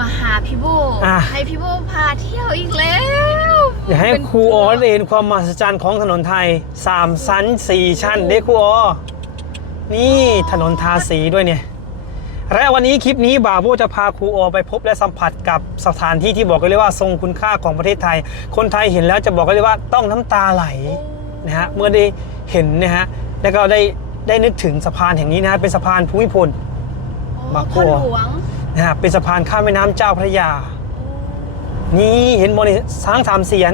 มาหาพี่โบอะ ให้พี่โบพาเที่ยวอีกแล้วอยากให้เป็นครูออได้เห็นความมหัศจรรย์ของถนนไทยสามชั้นสี่ชั้นเด้ครูออนี่ถนนทาสีด้วยเนี่ย และวันนี้คลิปนี้บ่าวโบจะพาครูออไปพบและสัมผัสกับสถานที่ที่บอกกันเลยว่าทรงคุณค่าของประเทศไทย คนไทยเห็นแล้วจะบอกกันเลยว่าต้องน้ำตาไหล นะฮะเมื่อได้เห็นนะฮะแล้วก็ได้ได้นึกถึงสะพานแห่งนี้นะฮะเป็นสะพานภูมิพล โอ้มาครัพ่อวหลวง นะฮะเป็นสะพานข้ามแม่น้ำเจ้าพระยา นี่เห็นบนช้างสามเสียน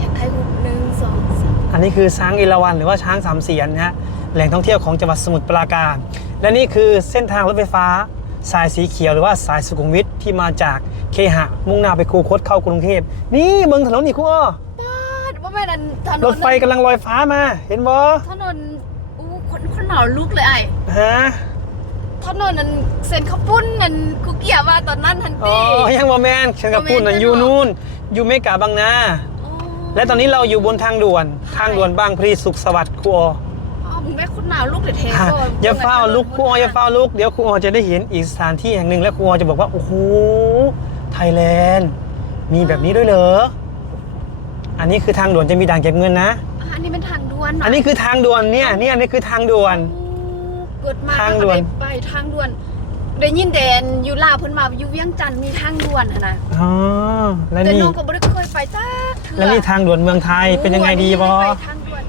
อยากถ่ายรูปหนึ่งสองสามอันนี้คือช้างเอราวัณหรือว่าช้างสามเสียนนะฮะแหล่งท่องเที่ยวของจังหวัดสมุทรปราการ และนี่คือเส้นทางรถไฟฟ้า สายสีเขียวหรือว่าสายสุขุมวิทที่มาจากเคหะ มุ่งหน้าไปคูคตเข้ากรุงเทพนี่เมืองถนนนี่ครูอ้อป้าดว่าแม่นันถนนรถไฟกำลังลอยฟ้ามา เห็นบ่ถนนอู้คนคนหนาวลุกเลยไอ้ฮะ ถนนนั้นเซ็นข้าวปุ้นนั่นกูเกี่ยวว่าตอนนั้นทันอ๋อทียังบ่แมนเชิญกับพูดนั่นอยู่นู่นอยู่เมกาบางนาอ๋อและตอนนี้เราอยู่บนทางด่วน ทางด่วนบางพลีสุขสวัสดิ์ครูอ้ออ๋อมึงแม่คนหนาวลุกเลยเทอะก่อนอย่าเฝ้าลุกครูอออย่าเฝ้าลุกเดี๋ยวครูออจะได้เห็นอีกสถานที่แห่งหนึ่งแล้วครูออจะบอกว่า โอ้โหไทยแลนด์มีแบบนี้ด้วยเหรอ อันนี้คือทางด่วนจะมีด่านเก็บเงินนะ อะอันนี้เป็นทางด่วนเหรอันนี้คือทางด่วนเนี่ยเนี่ยอันนี้คือทางด่วน เกิดมาทางด่วนไปทางด่วนได้ยินแดนอยู่ลาวเพิ่นมาอยู่เวียงจันทน์มีทางด่วนหั่นนะอ๋อและแต่นี่น้องก็บ่ได้เคยไปจ้าเทื่อและนี่ทางด่วนเมืองไทยเป็นยังไงดีบอไปทางด่วน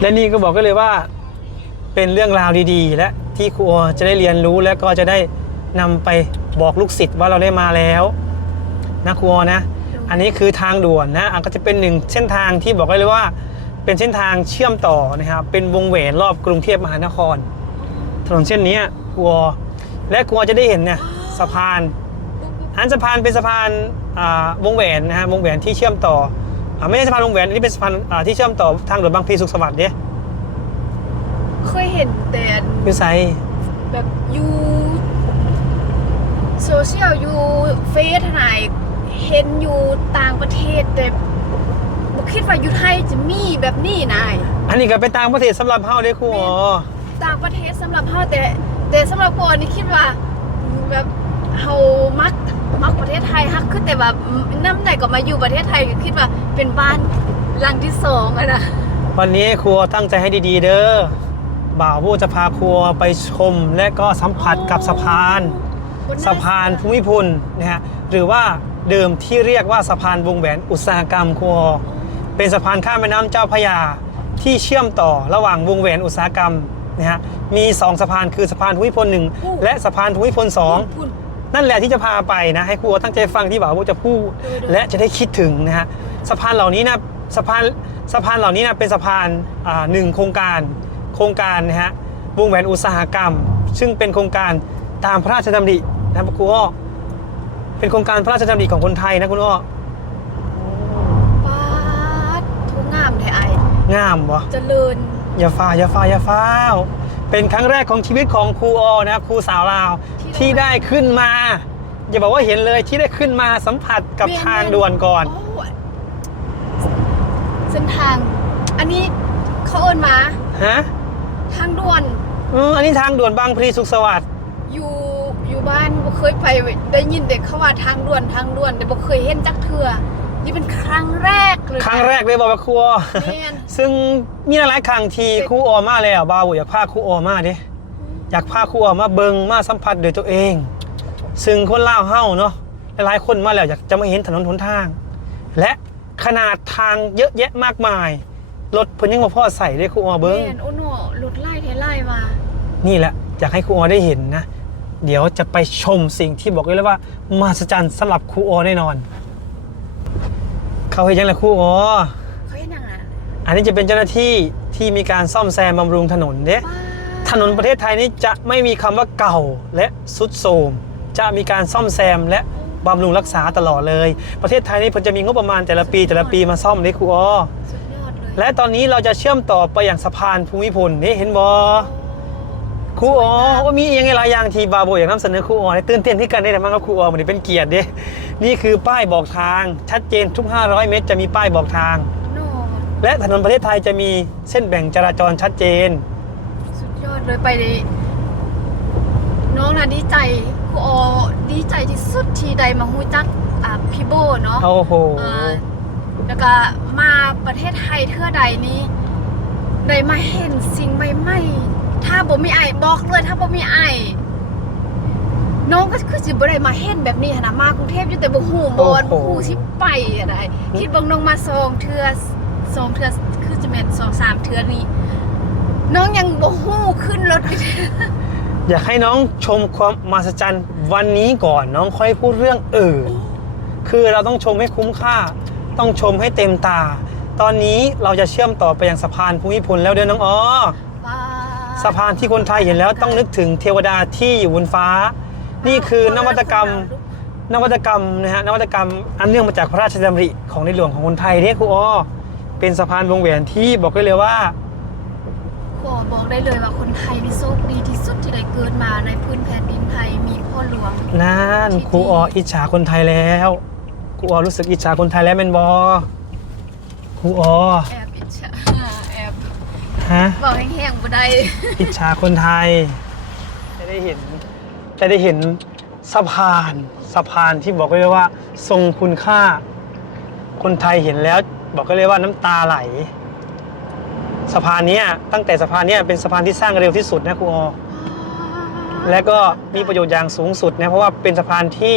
และนี่ก็บอกก็เลยว่า เป็นเรื่องราวดีๆ และที่ครูออจะได้เรียนรู้และก็จะได้นำไปบอกลูกศิษย์ว่าเราได้มาแล้วนะครูออนะ อันนี้คือทางด่วนนะอะก็จะเป็นหนึ่งเส้นทางที่บอกได้เลยว่า เป็นเส้นทางเชื่อมต่อนะครับเป็นวงแหวนรอบกรุงเทพมหานคร ถนนเส้นนี้ครัวและครัวจะได้เห็นเนี่ยสะพานอันสะพานเป็นสะพานอ่าวงแหวนนะฮะวงแหวนที่เชื่อมต่ออ่าไม่ใช่สะพานวงแหวนอันนี้เป็นสะพานอ่าที่เชื่อมต่อทางด่วนบางพลีสุขสวัสดิ์เนี่ยเคยเห็นแต่อยู่ไซแบบอยู่โซเชียลอยู่เฟซไหนเห็นอยู่ต่างประเทศแต่บ่คิดว่าอยู่ไทยจะมีแบบนี้นายอันนี้ก็เป็นต่างประเทศสำหรับเฮาเด้ครัว ต่างประเทศสำหรับเฮาแต่แต่สำหรับคนนี่คิดว่าแบบเฮามักมักประเทศไทยฮักคือแต่ว่าน้ำไหนก็มาอยู่ประเทศไทยก็คิดว่าเป็นบ้านหลังที่สองอะนะวันนี้ครัวตั้งใจให้ดีๆ เด้อบ่าวผู้จะพาครัวไปชม และก็สัมผัสกับสะพาน สะพานภูมิพลนะฮะหรือว่าเดิมที่เรียกว่าสะพานวงแหวนอุตสาหกรรมครัวเป็นสะพานข้ามแม่น้ำเจ้าพระยาที่เชื่อมต่อระหว่างวงแหวนอุตสาหกรรม นะฮะมีสองสะพานคือสะพานภูมิพลหนึ่งและสะพานภูมิพลสองพุ่นนั่นแหละที่จะพาไปนะ ให้ครูตั้งใจฟังที่บ่าวจะพูดเออเด้อและจะได้คิดถึงนะฮะสะพานเหล่านี้นะสะพานสะพานเหล่านี้นะเป็นสะพานอ่าหนึ่งโครงการโครงการนะฮะวงแหวนอุตสาหกรรม ซึ่งเป็นโครงการตามพระราชดำรินะครับครูอ้อเป็นโครงการพระราชดำริของคนไทยนะคุณอ้อป้าดทุกงามแท้ไอ้งามวะเจริญ อย่าฟ้าอย่าฟ้าอย่าฟ้าวเป็นครั้งแรกของชีวิตของครูออนะครับครูสาวลาวที่ที่ได้ขึ้นมา อย่าบอกว่าเห็นเลยที่ได้ขึ้นมาสัมผัสกับเวียนทางด่วนก่อน โอ้ยเส้นทาง อันนี้เขาเอินมา ฮะทางด่วนอืมอันนี้ทางด่วนบางพลีสุขสวัสดิ์อยู่อยู่บ้านบ่เคยไปได้ยินแต่เขาว่าทางด่วนทางด่วนแต่บ่เคยเห็นจักเทื่อ นี่เป็นครั้งแรกเลยครั้งแรกเลยบอกว่าครูออแม่น ซึ่งมีหลายๆครั้งที่ครูออมาแล้วบาวอยากพาครูออมาเด้อยากพาครูออมาเบิงมาสัมผัสด้วยตัวเอง ซึ่งคนลาวเฮาเนาะหลายๆคนมาแล้วอยากจะมาเห็นถนนหนทาง และขนาดทางเยอะแยะมากมายรถเพิ่นยังมาพ่อใส่ได้ครูออเบิง แม่นโอ้โหรถไล่เทไล่มา นี่แหละ อยากให้ครูออได้เห็นนะ เดี๋ยวจะไปชมสิ่งที่บอกเลยว่า มหัศจรรย์สำหรับครูออแน่นอน เขาเห็นยังไงครูออเขาเห็นยังไงอันนี้จะเป็นเจ้าหน้าที่ที่มีการซ่อมแซมบำรุงถนนเด้ป้าถนนประเทศไทยนี้จะไม่มีคำว่าเก่าและสุดโทรมจะมีการซ่อมแซมและบำรุงรักษาตลอดเลย ประเทศไทยนี่เพิ่นจะมีงบประมาณแต่ละปีแต่ละปีมาซ่อมเด้ครูออสุดยอดเลยและตอนนี้เราจะเชื่อมต่อไปอย่างสะพานภูมิพลนี่เห็นบอ ครูออว่ามีอย่างไงหลายอย่างที่บาโบอยากนำเสนอครูออให้ตื่นเต้นที่กันได้แต่มั้งครับครูออมันนี้เป็นเกียรติเด้นี่คือป้ายบอกทาง ชัดเจนทุก 500 เมตร จะมีป้ายบอกทางโน่และถนนประเทศไทยจะมีเส้นแบ่งจราจรชัดเจน สุดยอดเลยไปเลยน้องน่ะดีใจครูโอดีใจที่สุดที่ได้มาฮู้จักอ่าพี่โบเนาะโอ้โหเอ่อแล้วก็มาประเทศไทยเทื่อใดนี้ได้มาเห็นสิ่งใหม่ๆ ถ้าบ่มีไอายบอกเลยถ้าบ่มีไอายน้องก็คือสิบ่ได้มาเห็นแบบนี้หั้นนะมากรุงเทพอยู่แต่บ่ฮู้บอนโอ้บ่โห ฮู้สิไปอะไรคิดเบิ่งน้องมาสองเทื่อสองเทื่อคือจะแม่นสองสามเทื่อนี้น้องยังบ่ฮู้ขึ้นรถ อยากให้น้องชมความมหัศจรรย์วันนี้ก่อนน้องค่อยพูดเรื่องอื่นคือเราต้องชมให้คุ้มค่า ต้องชมให้เต็มตา ตอนนี้เราจะเชื่อมต่อไปยังสะพานภูมิพลแล้วเด้อน้องอ๋อว้า สะพานที่คนไทยเห็นแล้วต้องนึกถึงเทวดาที่อยู่บนฟ้า นี่คือนวัตกรรมนวัตกรรมนะฮะนวัตกรรมอันเนื่องมาจากพระราชดำริของในหลวงของคนไทยเนี่ยครูอ๋อเป็นสะพานวงแหวนที่บอกได้เลยว่า ขอบอกได้เลยว่าคนไทยนี่โชคดีที่สุดที่ได้เกิดมาในพื้นแผ่นดินไทยมีพ่อหลวงนั่นครูอ๋ออิจฉาคนไทยแล้วครูอ๋อรู้สึกอิจฉาคนไทยแล้วเป็นบอครูอ๋อแอบอิจฉาแอบ ฮะบอกแห้งๆบ่ได้อิจฉาคนไทย จะได้เห็นจะได้เห็นสะพานสะพานที่บอกเลยว่า ทรงคุณค่า คนไทยเห็นแล้ว บอกก็เลยว่าน้ำตาไหลสะพานเนี้ยตั้งแต่สะพานเนี้ยเป็นสะพานที่สร้างเร็วที่สุดนะครูออและก็มีประโยชน์อย่างสูงสุดนะเพราะว่าเป็นสะพานที่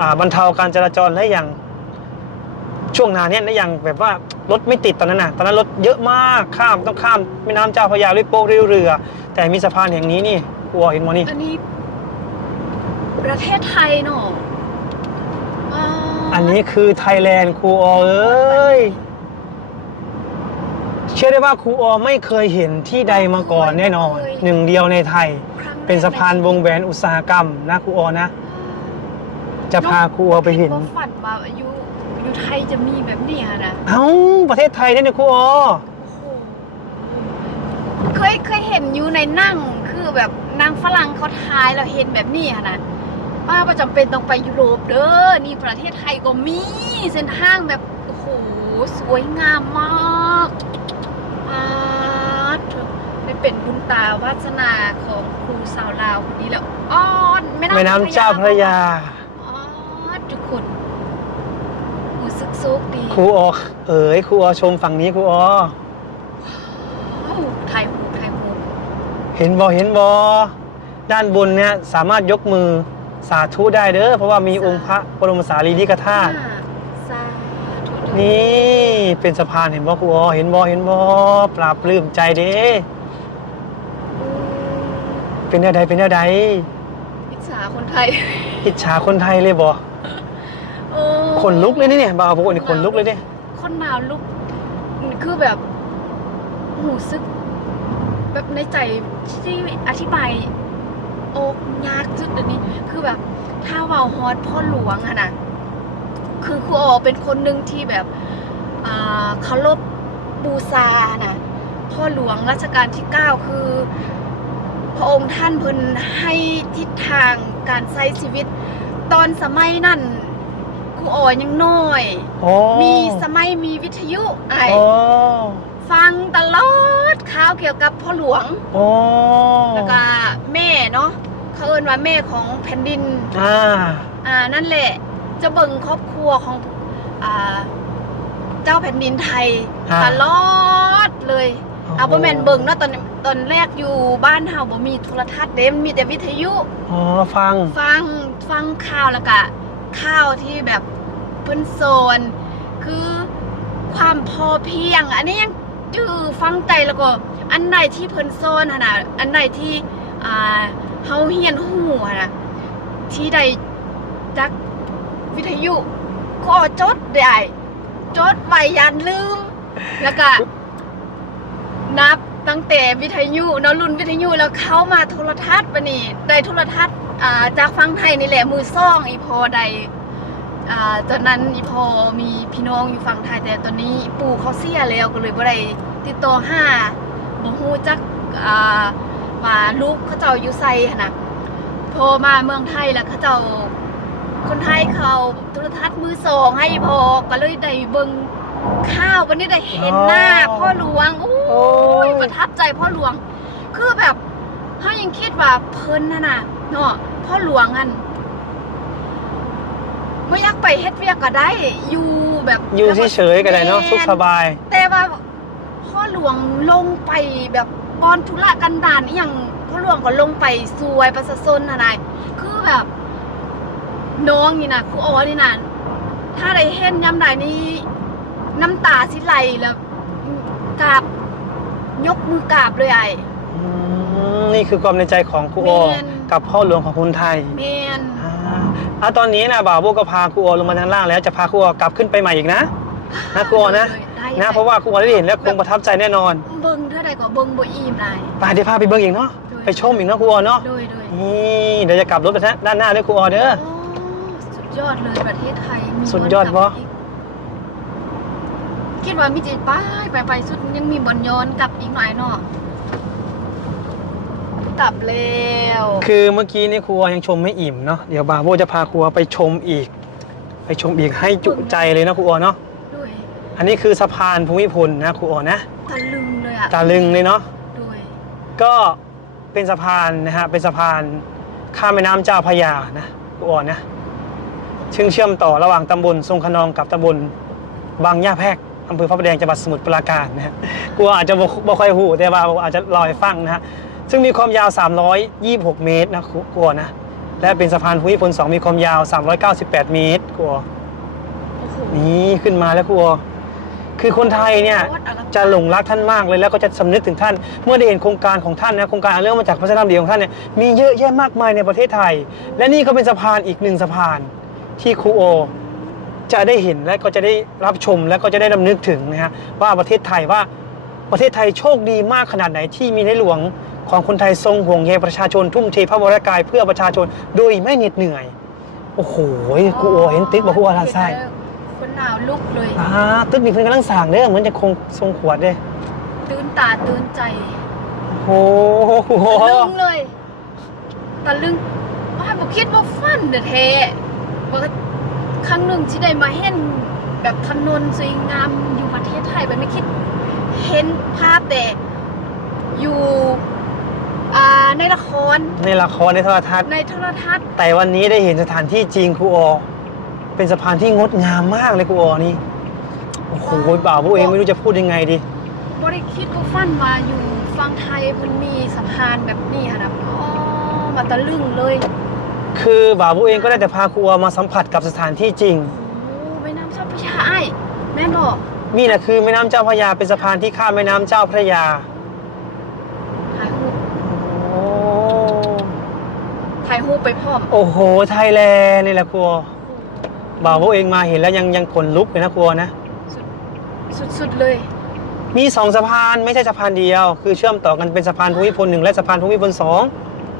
อ่าบรรเทาการจราจรและอย่างช่วงหนาเนี้ยนะอย่างแบบว่า รถไม่ติดตอนนั้นนะตอนนั้นรถเยอะมากข้ามต้องข้ามแม่น้ำเจ้าพระยาด้วยโป๊กเรือเรือ แต่มีสะพานแห่งนี้นี่กลัวเห็นมั้นี่อันนี้ ประเทศไทยเนาะอ๋ออันนี้คือไทยแลนด์ครูออเอ้ยเชื่อได้ว่าครูออไม่เคยเห็นที่ใดมาก่อนแน่นอน หนึ่งเดียวในไทย ครั้งแรกเป็นสะพานวงแหวนอุตสาหกรรมนะครูออนะ จะพาครูออไปเห็นบ่ฝันว่าอายุ อายุไทยจะมีแบบนี้อะนะเอ้าประเทศไทยเนี่ยนะครูออโอ้โหเคยเคยเห็นอยู่ในหนั่งคือแบบนางฝรั่งเขาทายเราเห็นแบบนี้อะนะว่าประจำเป็นต้องไปยุโรปเด้อนี่ประเทศไทยก็มีเส้นทางแบบโอ้โหสวยงามมากอาดได้เป็นบุญตาวาสนาของครูสาวลาวคนนี้แล้วอ้อนแม่แม่น้ำเจ้าพระยา อ้อนทุกคนรู้ สึกโชคดีครูออเอ๋ยครูออชมฝั่งนี้ครูออว้าวไทยหูไทยหูเห็นบอเห็นบอด้านบนเนี่ยสามารถยกมือสาธุได้เด้อเพราะว่ามีองค์พระบรมสารีริกธาตุสาธุเด้อนี่เป็นสะพานเห็นบอครูออเห็นบอเห็นบอปราบปลื้มใจเด้เป็นแนวใดเป็นแนวใดอิจฉาคนไทย อิจฉาคนไทยเลยบอโอ้ข นลุกเลยนี่เนี่ยบาวโบนี่ขนลุกเลยเนี่ยคนหนาวลุก คือแบบหูซึก แบบในใจที่อธิบายโอกยากจุดเดี๋ยวนี้ คือแบบ ถ้าเว่าฮอตพ่อหลวงอะนะคือครูโอเป็นคนหนึ่งที่แบบอ่าเคารพบูชานะพ่อหลวงรัชกาลที่ 9 คือ พระองค์ท่านเพิ่นให้ทิศทางการใช้ชีวิต ตอนสมัยนั้นครู โอยังน้อย โอ้มีสมัยมีวิทยุไอโอ้ฟังตลอดข่าวเกี่ยวกับพ่อหลวง โอ้แล้วก็แม่เนาะเขาเอิ้นว่าแม่ของแผ่นดิน อ่า อ่านั่นแหละจะเบิ่งครอบครัวของอ่าเจ้าแผ่นดินไทยอ่าตลอดเลยเอาบ่แม่นเบิ่งเนาะตอนตอนแรกอยู่บ้านเฮาบ่มีโทรทัศน์เด้มนมีแต่วิทยุ อ๋อฟัง ฟังฟังข่าวแล้วก็ข่าวที่แบบ เพิ่นโซน คือความพอเพียง อันนี้ยังจือฟังใจแล้วก็ อันใดที่เพิ่นโซนนะอันใดที่อ่าเฮาเฮียนหูหั่นะที่ใดจักวิทยุก็จดได้จดไว้ยันลืม แล้วก็นับตั้งแต่วิทยุเนาะรุ่นวิทยุแล้วเข้ามาโทรทัศน์ปะนี่ได้โทรทัศน์จากฟังไทยนี่แหละมือซ่องอีพอใด ตอนนั้นอีพอมีพี่น้องอยู่ฝั่งไทยแต่ตอนนี้ปู่เขาเสียแล้วก็เลยบ่ได้ติดต่อหาบ่ฮู้จักอ่าว่าลูกเขาเจ้าอยู่ไสหั่นน่ะพอมาเมืองไทยแล้วเขาเจ้าคนไทยเขาโทรทัศน์มือสองให้พอก็เลยได้เบิ่งข้าววันนี้ได้เห็นหน้าอ๋อพ่อหลวงโอ้โอ้โอ้ยยประทับใจพ่อหลวง คือแบบเขายังคิดว่าเพิ่นน่ะนะเนาะพ่อหลวงอัน ไม่อยากไปเฮ็ดเวียกก็ได้ อยู่แบบอยู่เฉยๆก็ได้เนาะสุขสบาย แต่ว่าพ่อหลวงลงไปแบบบอนธุระกันดารอหย่างพ่อหลวงก็ลงไปซวยประชาชนนะนายคือแบบ น้องนี่นะครูออนี่นะถ้าได้เห็นยำใดนี้น้ำตาสิไหลแล้วกราบยกมือกราบเลยไอ้อืมนี่คือความในใจของครูโอแม่นกับพ่อหลวงของคนไทยแมน อ่าอะตอนนี้นะบ่าวโบก็พาครูโอลงมาด้านล่างแล้วจะพาครูโอกลับขึ้นไปใหม่อีกนะนะครูโอนะได้นะเพราะว่าครูโอได้เห็นแล้วคงประทับใจแน่นอนเบิ้งเท่าใดก็เบิ้งบ่อิ่มได้ไปเดี๋ยวพาไปเบิ้งอีกเนาะโดยไปชมอีกเนาะครูโอเนาะโดยโดยนี่เดี๋ยวจะกลับรถไปด้านหน้าด้วยครูโอเด้อโอ้สุดยอดเลยประเทศไทยมีสุดยอดบ่บ่คิดว่ามีจิตไปไปไปสุดยังมีบอลย้อนกลับอีกหน่อยเนาะ กลับแล้วคือเมื่อกี้นี่ครูโอยังชมไม่อิ่มเนาะเดี๋ยวบ่าวโบจะพาครูโอไปชมอีก ไปชมอีกให้จุใจเลยนะครูโอเนาะด้วยอันนี้คือสะพานภูมิพลนะครูโอนะตะลึงเลยอะตาลึงเลยเนาะด้วยก็เป็นสะพานนะฮะเป็นสะพานข้ามแม่น้ำเจ้าพระยานะกูอ่อนนะซึ่งเชื่อมต่อระหว่างตำบลทรงขนองกับตำบลบางย่าแพรกอำเภอพระประแดงจังหวัดสมุทรปราการนะฮะกูอาจจะบ่บ่ค่อยหูแต่ว่าอาจจะลอยฟังนะฮะ ซึ่งมีความยาว 326 เมตรนะกูกูอ่อนนะ และเป็นสะพานภูมิพล2มีความยาว 398 เมตรกูอ่อนโอ้โหนี่ขึ้นมาแล้วกูอ่อนคือคนไทยเนี่ยโคตรอลังการจะหลงรักท่านมากเลยแล้วก็จะสำนึกถึงท่าน เมื่อได้เห็นโครงการของท่านนะโครงการอันเรื่องมาจากพระราชดำริของท่านเนี่ยมีเยอะแยะมากมายในประเทศไทย และนี่ก็เป็นสะพานอีกหนึ่งสะพานที่ครูโอ จะได้เห็นและก็จะได้รับชมและก็จะได้นำนึกถึงนะฮะว่าประเทศไทยว่าประเทศไทยโชคดีมากขนาดไหนที่มีในหลวง ของคนไทยทรงห่วงใยประชาชนทุ่มเทพระวรกายเพื่อประชาชนโดยไม่เหน็ดเหนื่อย โอ้โหครูโอเห็นติ๊กบอกครูโอลาไส้คนหนาวลุกเลยอ่าตึกนี่เพิ่นกำลังสั่งเด้อเหมือนจะคงทรงขวดเด้อตื่นตาตื่นใจโอ้โหตะลึงเลยตะลึงว่าบอกคิดว่าฟันเดอแท้ว่าครั้งหนึ่งที่ได้มาเห็นแบบถนนสวยงามอยู่ประเทศไทยแบบไม่คิด เห็นภาพแต่อยู่ อ่าในละคร ในละครในโทรทัศน์ ในโทรทัศน์ แต่วันนี้ได้เห็นสถานที่จริงครูออเป็นสะพานที่งดงามมากเลยครูออนี่โอ้โหบ่าวผู้เองไม่รู้จะพูดยังไงดีบ่ได้คิดว่าฟันมาอยู่ฝั่งไทยเพิ่นมีสะพานแบบนี้ค่ะนะอ๋อมาตะลึงเลย คือบ่าวผู้เองก็ได้แต่พาครูออมาสัมผัสกับสถานที่จริงโอ้แม่น้ำเจ้าพระยาอ้ายแม่นบอกนี่แหละคือแม่น้ำเจ้าพระยาเป็นสะพานที่ข้ามแม่น้ำเจ้าพระยา ถ่ายรูป โอ้ ถ่ายรูปไปพร้อม โอ้โห ไทยแลนด์นี่แหละครูออบ่าวผู้เองมาเห็นแล้วยังยังขนลุกเลยนะครูออนะสุดสุดๆเลย มีสองสะพานไม่ใช่สะพานเดียว คือเชื่อมต่อกันเป็นสะพานภูมิพลหนึ่งและสะพานภูมิพลสอง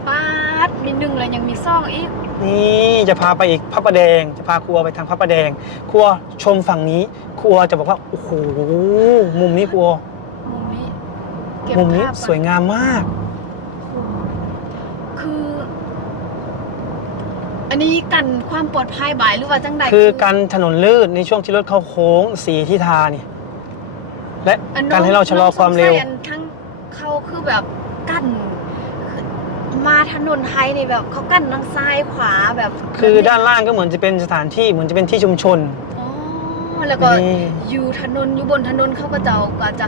ปาดมีหนึ่งแล้วยังมีซ่องอีก นี่จะพาไปอีกพระประแดง จะพาครัวไปทางพระประแดง ครัวชมฝั่งนี้ ครัวจะบอกว่าโอ้โหมุมนี้ครัว มุมนี้เก็บมุมนี้ภาพก่อสวยงามมาก คือ อันนี้กันความปลอดภัยบ่ายหรือว่าจังใดคือการถนนลื่นในช่วงที่รถเข้าโค้งสีที่ทาเนี่ยและอันน้องการให้เราชะลอความเร็ว น้องสงสัยอันทั้งเขาคือแบบกั้นมาถนนไทยนี่แบบเขากั้นทางซ้ายขวาแบบคือด้านล่างก็เหมือนจะเป็นสถานที่เหมือนจะเป็นที่ชุมชนอ๋อแล้วก็นี่อยู่ถนนอยู่บนถนนเขาก็จะเอาก็จะ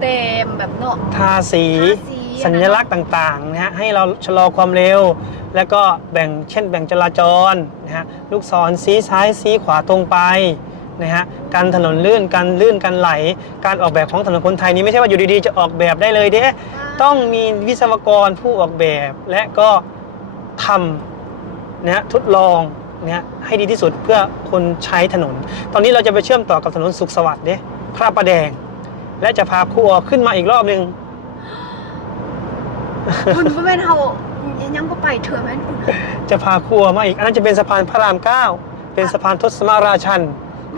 เต็มแบบเนาะทาสี ทาสีสัญลักษณ์ต่างๆนะฮะให้เราชะลอความเร็ว แล้วก็แบ่งเช่นแบ่งจราจรนะฮะลูกศรสีซ้ายสีขวาตรงไปนะฮะการถนนลื่นการลื่นการไหล การออกแบบของถนนคนไทยนี้ไม่ใช่ว่าอยู่ดีๆ จะออกแบบได้เลยเด้ต้องมีวิศวกรผู้ออกแบบ และก็ทำนะฮะทดลองนะฮะให้ดีที่สุดเพื่อคนใช้ถนน ตอนนี้เราจะไปเชื่อมต่อกับถนนสุขสวัสดิ์เด้พระประแดง และจะพาครูออกขึ้นมาอีกรอบหนึ่งคุณพ่อแม่นเขา ยังก็ไปเถอะแม่นคุณจะพาครัวมาอีก อันนั้นจะเป็นสะพานพระรามเก้าเป็นสะพานทศมาราชัน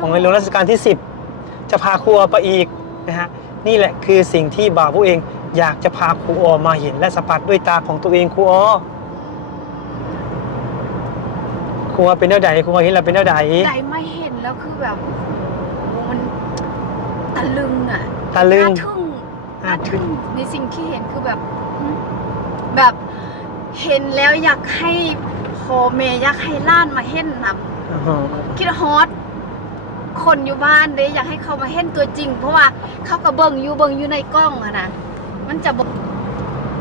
ของในหลวงรัชกาลที่ 10 จะพาครัวไปอีกนะฮะนี่แหละคือสิ่งที่บ่าวผู้เองอยากจะพาครูออมาเห็นและสัมผัสด้วยตาของตัวเองครูออครูออเป็นเท่าใดครูออเห็นเราเป็นเท่าใดใดไม่เห็นแล้วคือแบบโอ้โหมันตะลึงอะตะลึงน่าทึ่งน่าน่าทึ่ทึ่งงในสิ่งที่เห็นคือแบบหืมแบบ เห็นแล้วอยากให้พ่อแม่อยากให้ล้านมาเห็นนํอ๋อคิดฮอตคนอยู่บ้านเด้อยากให้เขามาเห็นตัวจริง เพราะว่าเขาก็เบิ่งอยู่เบิ่งอยู่ในกล้องอะนะมันจะบอก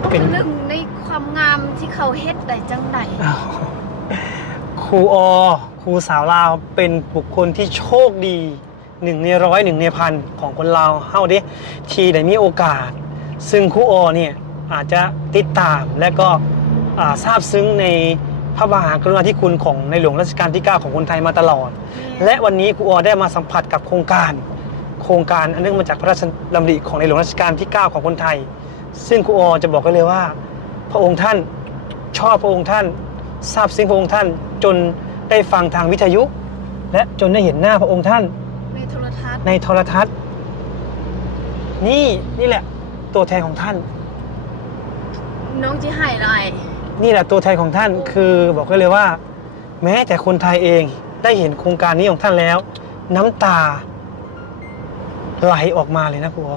เป็นเรื่องในความงามที่เขาเฮ็ดได้จังไดอ้าวครูอครูสาวลาวเป็นบุคคลที่โชคดีหนึ่งในร้อยหนึ่งในพันของคนลาวเฮาเด้ที่ได้มีโอกาส ซึ่งครูอเนี่ยอาจจะติดตามและก็ อ่าทราบซึ้งในพระมหากรุณาธิคุณของในหลวงรัชกาลที่ 9 ของคนไทยมาตลอด และวันนี้ครูอได้มาสัมผัสกับโครงการ โครงการอันเนื่องมาจากพระราชดำริของในหลวงรัชกาลที่ 9 ของคนไทย ซึ่งครูอจะบอกได้เลยว่า พระองค์ท่านชอบพระองค์ท่านทราบซึ้งพระองค์ท่านจนได้ฟังทางวิทยุ และจนได้เห็นหน้าพระองค์ท่าน ในโทรทัศน์ในโทรทัศน์ นี่นี่แหละ ตัวแทนของท่าน น้องจิให้ลาย นี่แหละตัวแทนของท่านคือบอกได้เลยว่า แม้แต่คนไทยเองได้เห็นโครงการนี้ของท่านแล้ว น้ำตาไหลออกมาเลยนะครูอ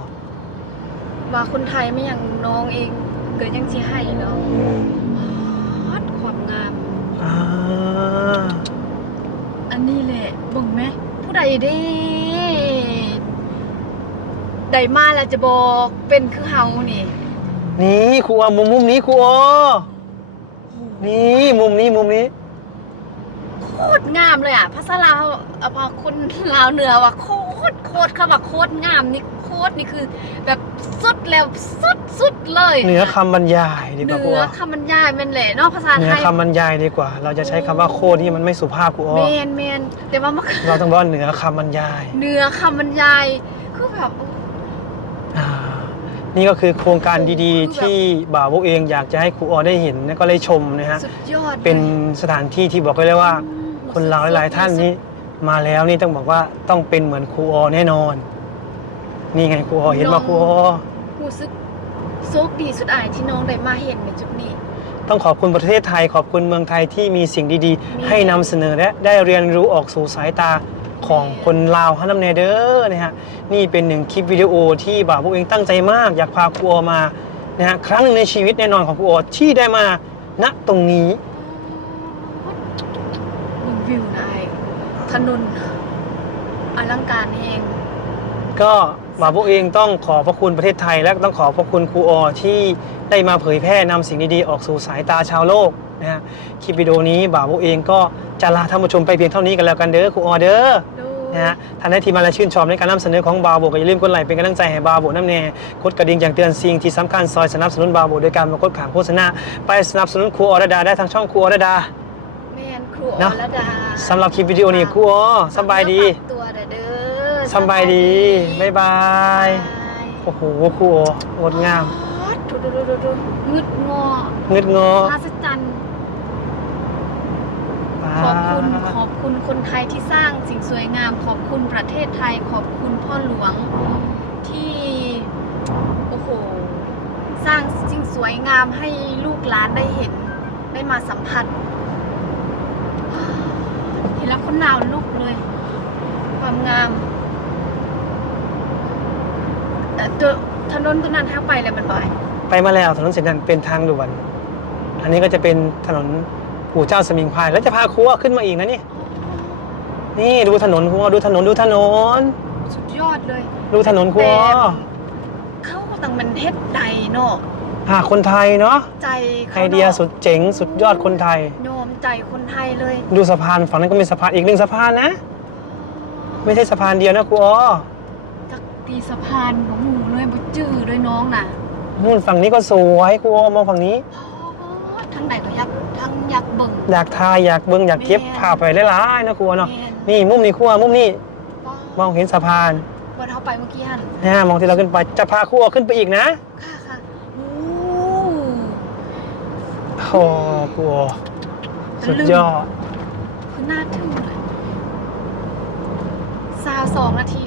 ว่าคนไทยไม่อย่างน้องเองเกิดยังจิให้เนาะฮอตความงาม อ่าอันนี้แหละเบิ่งไหม ผู้ใดได้ใดมาแล้วจะบอกเป็นคือเฮานี่ นี่ครูอมุมมุมนี้ครูอ นี่มุมนี้มุมนี้ โคตรงามเลยอะภาษาลาวเอาพอคนลาวเหนือว่าโคตรโคตรคำว่าโคตรงามนี่โคตรนี่คือ แบบสุดแล้วสุดสุดเลยเหนือคำบรรยายดีเหกว่าครูนืออคำบรรยายแม่นแหละเนาะภาษาเหนืไทอยคำบรรยายดีกว่า เราจะใช้คำว่าโคตรที่มันไม่สุภาพครูอเมนเมนแต่ว่ามันเราต้องบอกว่าเหนือคำบรรยาย เหนือคำบรรยายคือแบบโอ้ อ่า นี่ก็คือโครงการดีๆ ที่บ่าวพวกเองอยากจะให้ครูอได้เห็นและก็ได้ชมนะฮะสุดยอดลยเป็นสถานที่ที่บอกได้เลยว่าอืมคนลาวหลายๆท่านนี้มาแล้วนี่ต้องบอกว่าต้องเป็นเหมือนครูอแน่นอน นี่ไงครูอเห็นว่าครูอรู้สึกโชคดีสุดอายที่น้องได้มาเห็นในจุดนี้ ต้องขอบคุณประเทศไทยขอบคุณเมืองไทยที่มีสิ่งดีๆ ให้นำเสนอและได้เรียนรู้ออกสู่สายตา ของคนลาวฮันนำเนเดอร์นะฮะนี่เป็นหนึ่งคลิปวิดีโอที่บ่าวพวกเองตั้งใจมาก อยากพาครูอมานะฮะครั้งหนึ่งในชีวิตแน่นอนของครูอที่ได้มาณตรงนี้ดูวิวได้ถนนอลังการแหงก็บ่าวพวกเองต้องขอพระคุณประเทศไทย และต้องขอพระคุณครูอที่ได้มาเผยแพร่นำสิ่งดีๆออกสู่สายตาชาวโลกนะฮะคลิปวิดีโอนี้บ่าวพวกเองก็ จะลาท่านผู้ชมไปเพียงเท่านี้กันแล้วกันเด้อครูออเด้อดูนะฮะท่านใดที่มาและชื่นชอบในการนำเสนอของบาวโบก็อย่าลืมกดไลค์เป็นกำลังใจให้บาวโบน้ำแน่กดกระดิ่งอย่างเตือนสิ่งที่สำคัญซอยสนับสนุนบาวโบโดยการมากดขางโฆษณาไปสนับสนุนครูอรดาได้ทางช่องครูอรดาแม่นครูอเนาะรดาสำหรับคลิปวิดีโอนี้ครูอสำบายดีฝกตัวเด้อเด้อสำบายดีบ๊ายบายบายโอ้โหครูองดงามดูดูดูดูดูงึดงอเงึดงอพาสจันทร์ ขอบคุณขอบคุณคนไทยที่สร้างสิ่งสวยงาม ขอบคุณประเทศไทย ขอบคุณพ่อหลวงที่โอ้โหสร้างสิ่งสวยงามให้ลูกหลานได้เห็นได้มาสัมผัส เห็นแล้วคนหนาวลุกเลย ความงามแต่ตัวถนนตัวนั้นทางไปเลยมันบ่อย ไปมาแล้วถนนเส้นนั้นเป็นทางด่วน อันนี้ก็จะเป็นถนน ปู่เจ้าสมิงพรายแล้วจะพาครูขึ้นมาอีกนะนี่ นี่ดูถนนครูดูถนนดูถนน สุดยอดเลยดูถนนครูแต่เขาต่างมันเฮ็ดใดเนาะหาคนไทยเนาะใจไอเขาเดียสุดเจ๋งสุดยอดคนไทยโยมใจคนไทยเลย ดูสะพานฝั่งนั้นก็มีสะพานอีกหนึ่งสะพานนะ ไม่ใช่สะพานเดียวนะครูอ๋อจักตีสะพานบ่หูเลยบ่จื้อด้วยน้องน่ะนู่นฝั่งนี้ก็สวยครูอ๋อมองฝั่งนี้ทั้งใดก็อยากทั้ง อยากเบิ่ง อยากทายอยากเบิ่งอยากเก็บแม่ภาพไปหลายๆนะครูอ๋อเนาะแม่นนี่มุมนี้ครูอ๋อมุมนี้มองเห็นสะพานบ่เท่าไปเมื่อกี้หั่นนะมองที่เราขึ้นไปจะพาครูอ๋อขึ้นไปอีกนะค่ะค่ะโอ้โอ้ครูอ๋อสุดยอด คือน่าทึ่งเลยซาวสองนาที